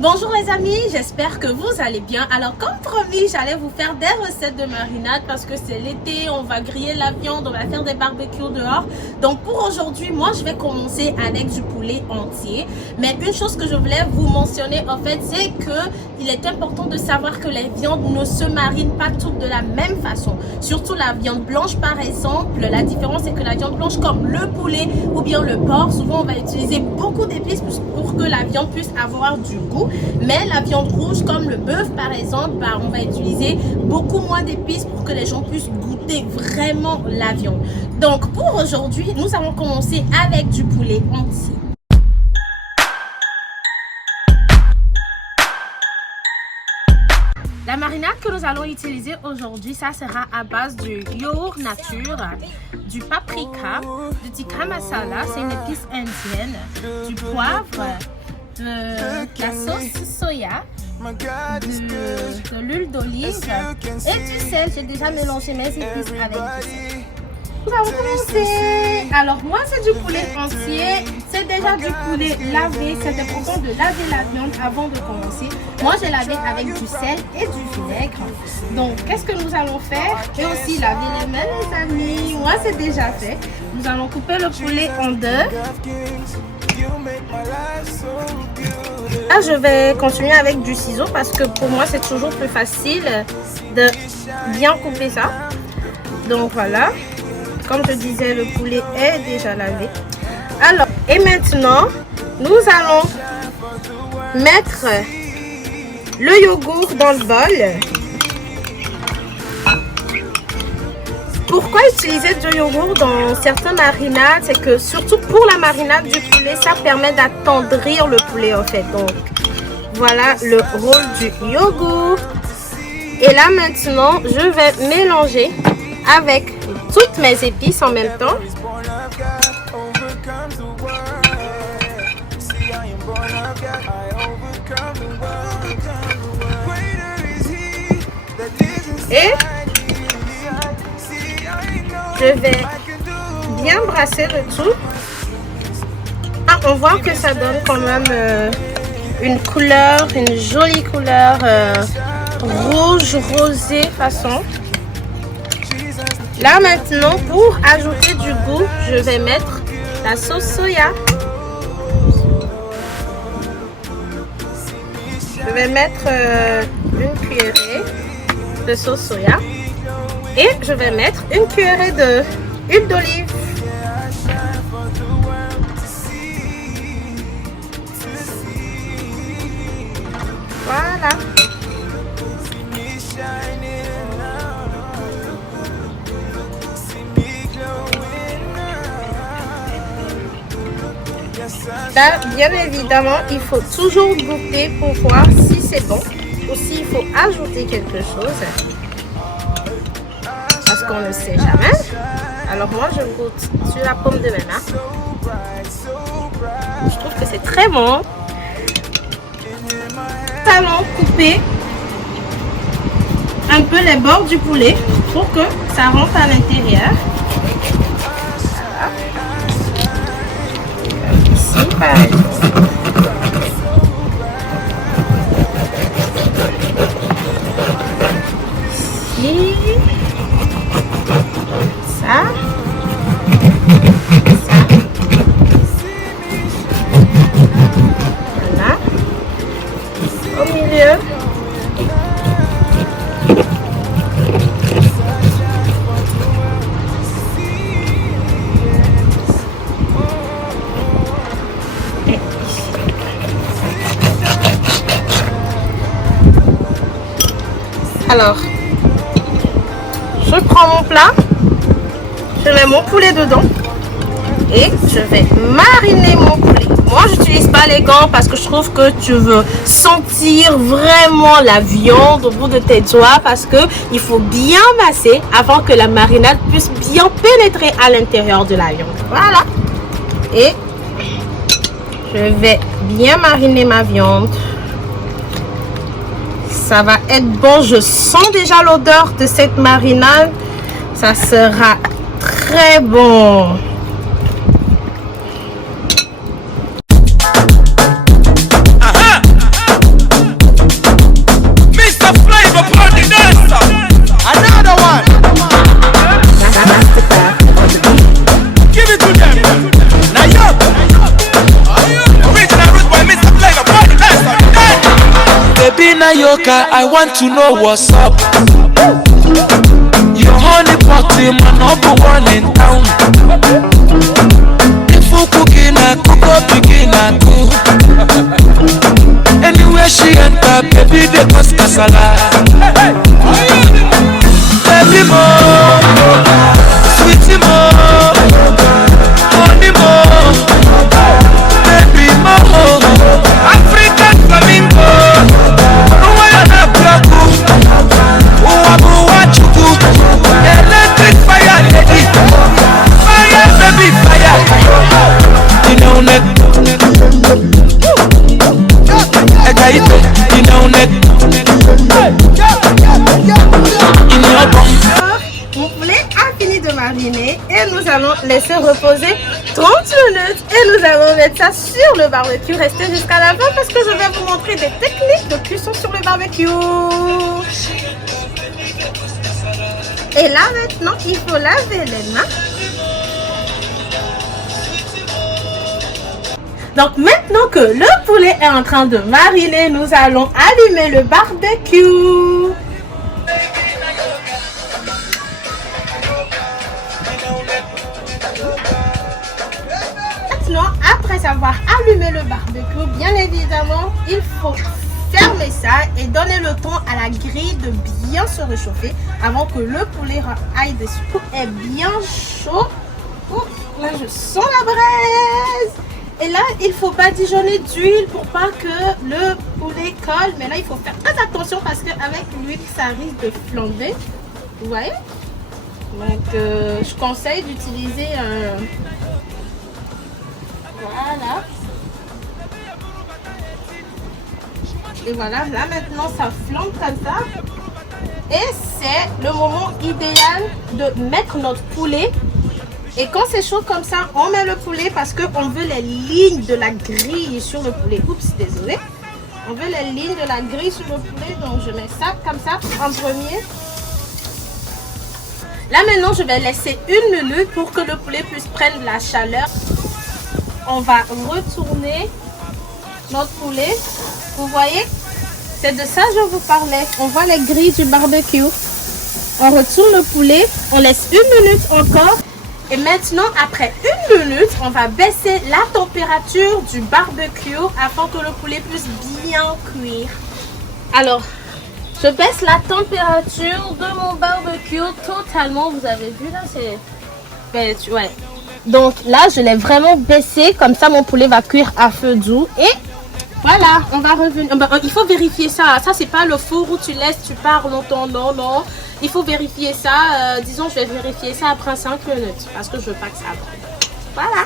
Bonjour les amis, j'espère que vous allez bien. Alors comme promis, j'allais vous faire des recettes de marinade parce que c'est l'été, on va griller la viande, on va faire des barbecues dehors. Donc pour aujourd'hui, moi je vais commencer avec du poulet entier. Mais une chose que je voulais vous mentionner en fait, c'est que il est important de savoir que les viandes ne se marinent pas toutes de la même façon. Surtout la viande blanche par exemple, la différence c'est que la viande blanche comme le poulet ou bien le porc, souvent on va utiliser beaucoup d'épices pour que la viande puisse avoir du goût. Mais la viande rouge comme le bœuf par exemple, on va utiliser beaucoup moins d'épices pour que les gens puissent goûter vraiment la viande. Donc pour aujourd'hui, nous allons commencer avec du poulet entier. La marinade que nous allons utiliser aujourd'hui, ça sera à base du yogourt nature, du paprika, du tikka masala, c'est une épice indienne, du poivre, de la sauce soya, de l'huile d'olive et du sel. J'ai déjà mélangé mes épices avec du sel. Nous allons commencer. Alors moi c'est du poulet entier, c'est déjà du poulet lavé. C'est important de laver la viande avant de commencer. Moi j'ai lavé avec du sel et du vinaigre. Donc qu'est-ce que nous allons faire? Et aussi laver les mains les amis. Moi c'est déjà fait. Nous allons couper le poulet en deux. Là je vais continuer avec du ciseau parce que pour moi c'est toujours plus facile de bien couper ça. Donc voilà. Comme je disais, le poulet est déjà lavé. Alors, et maintenant, nous allons mettre le yogourt dans le bol. Pourquoi utiliser du yogourt dans certaines marinades? C'est que surtout pour la marinade du poulet, ça permet d'attendrir le poulet en fait. Donc, voilà le rôle du yogourt. Et là maintenant, je vais mélanger avec toutes mes épices en même temps. Et je vais bien brasser le tout. Ah, on voit que ça donne quand même une couleur, une jolie couleur rouge rosé façon. Là maintenant, pour ajouter du goût, je vais mettre la sauce soya. Je vais mettre une cuillerée de sauce soya. Et je vais mettre une cuillerée d'huile d'olive. Voilà. Là, bien évidemment, il faut toujours goûter pour voir si c'est bon ou s'il faut ajouter quelque chose. Parce qu'on ne sait jamais. Alors moi, je goûte sur la paume de mes mains. Je trouve que c'est très bon. Nous allons couper un peu les bords du poulet pour que ça rentre à l'intérieur. Pareil. Ici. Ça. Voilà. Au milieu. Alors, je prends mon plat, je mets mon poulet dedans et je vais mariner mon poulet. Moi, j'utilise pas les gants parce que je trouve que tu veux sentir vraiment la viande au bout de tes doigts parce que il faut bien masser avant que la marinade puisse bien pénétrer à l'intérieur de la viande. Voilà. Et je vais bien mariner ma viande. Ça va être bon, je sens déjà l'odeur de cette marinade. Ça sera très bon. Selena Yoka, I want to know what's up. Your honey party, my number one in town. If you cooking, I cook up, begin I cook. Anywhere she enter, baby, they cause casala. Baby mo, sweetie mo, honey mo, baby mo, African flamingo. Electric fire lady, fire baby fire. You know net, you know net. Mon poulet a fini de mariner et nous allons laisser reposer 30 minutes et nous allons mettre ça sur le barbecue. Restez jusqu'à la fin parce que je vais vous montrer des techniques de cuisson sur le barbecue. Et là maintenant, il faut laver les mains. Donc maintenant que le poulet est en train de mariner, nous allons allumer le barbecue. Maintenant, après avoir allumé le barbecue, bien évidemment, il faut fermer ça et donner le temps à la grille de bien se réchauffer avant que le poulet aille dessus. Tout est bien chaud. Oh, là, je sens la braise. Et là, il faut badigeonner d'huile pour pas que le poulet colle. Mais là, il faut faire très attention parce qu'avec l'huile, ça risque de flamber. Vous voyez? Donc, je conseille d'utiliser un... Voilà. Et voilà, là maintenant ça flambe comme ça. Et c'est le moment idéal de mettre notre poulet. Et quand c'est chaud comme ça, on met le poulet parce qu'on veut les lignes de la grille sur le poulet. Oups, désolé. On veut les lignes de la grille sur le poulet. Donc je mets ça comme ça en premier. Là maintenant, je vais laisser 1 minute pour que le poulet puisse prendre la chaleur. On va retourner notre poulet. Vous voyez, c'est de ça que je vous parlais. On voit les grilles du barbecue. On retourne le poulet. On laisse 1 minute encore. Et maintenant, après 1 minute, on va baisser la température du barbecue afin que le poulet puisse bien cuire. Alors, je baisse la température de mon barbecue totalement. Vous avez vu là, c'est... Ben, ouais. Donc là, je l'ai vraiment baissé. Comme ça, mon poulet va cuire à feu doux. Et voilà, on va revenir. Il faut vérifier ça. Ça, c'est pas le four où tu laisses, tu pars longtemps. Non, non. Il faut vérifier ça. Disons, je vais vérifier ça après 5 minutes. Parce que je veux pas que ça brûle. Voilà.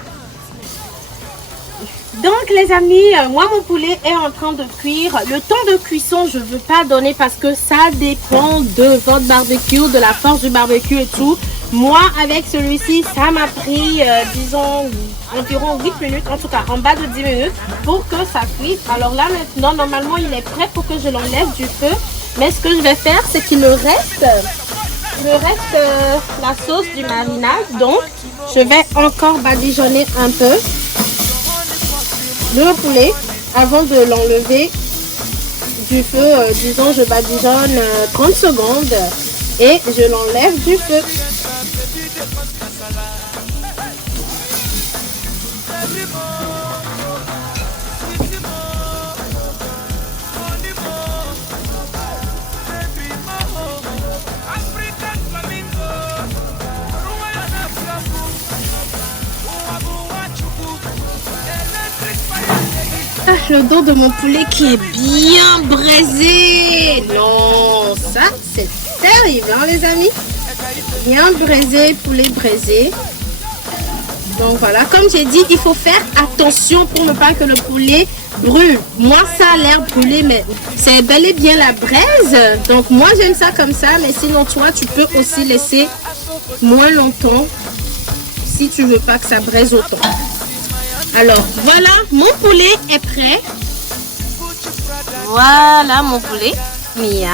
Donc les amis, moi mon poulet est en train de cuire. Le temps de cuisson, je ne veux pas donner parce que ça dépend de votre barbecue, de la force du barbecue et tout. Moi, avec celui-ci, ça m'a pris, disons, environ 8 minutes, en tout cas en bas de 10 minutes, pour que ça cuise. Alors là, maintenant, normalement, il est prêt pour que je l'enlève du feu. Mais ce que je vais faire, c'est qu'il me reste la sauce du marinade. Donc, je vais encore badigeonner un peu le poulet avant de l'enlever du feu. Disons, je badigeonne 30 secondes et je l'enlève du feu. Le dos de mon poulet qui est bien braisé. Non, ça c'est terrible hein, les amis. Bien braisé, poulet braisé. Donc voilà, comme j'ai dit, il faut faire attention pour ne pas que le poulet brûle. Moi ça a l'air brûlé, mais c'est bel et bien la braise. Donc moi j'aime ça comme ça, mais sinon toi tu peux aussi laisser moins longtemps si tu veux pas que ça braise autant. Alors voilà, mon poulet est prêt. Voilà mon poulet. Miam.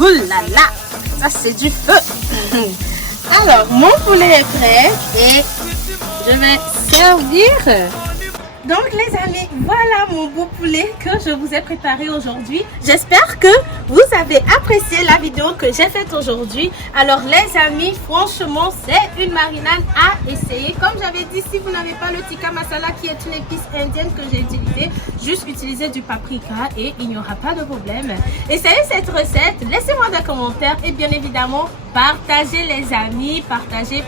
Ouh là là, ça c'est du feu. Alors mon poulet est prêt et je vais servir. Donc les amis, voilà mon beau poulet que je vous ai préparé aujourd'hui. J'espère que vous avez apprécié la vidéo que j'ai faite aujourd'hui. Alors les amis, franchement c'est une marinade à essayer. Comme j'avais dit, si vous n'avez pas le tikka masala qui est une épice indienne que j'ai utilisée, juste utilisez du paprika et il n'y aura pas de problème. Essayez cette recette, laissez-moi des commentaires et bien évidemment partagez les amis, partagez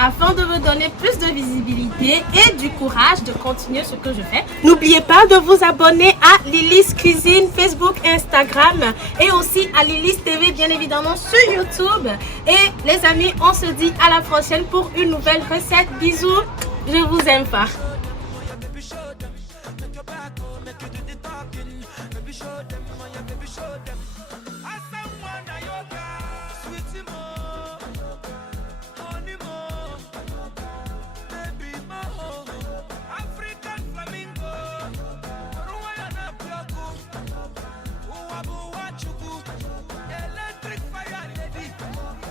afin de me donner plus de visibilité et du courage de continuer ce que je fais. N'oubliez pas de vous abonner à Lily's Cuisine, Facebook, Instagram et aussi à Lily's TV bien évidemment sur YouTube. Et les amis, on se dit à la prochaine pour une nouvelle recette. Bisous, je vous aime fort. Baby, show them.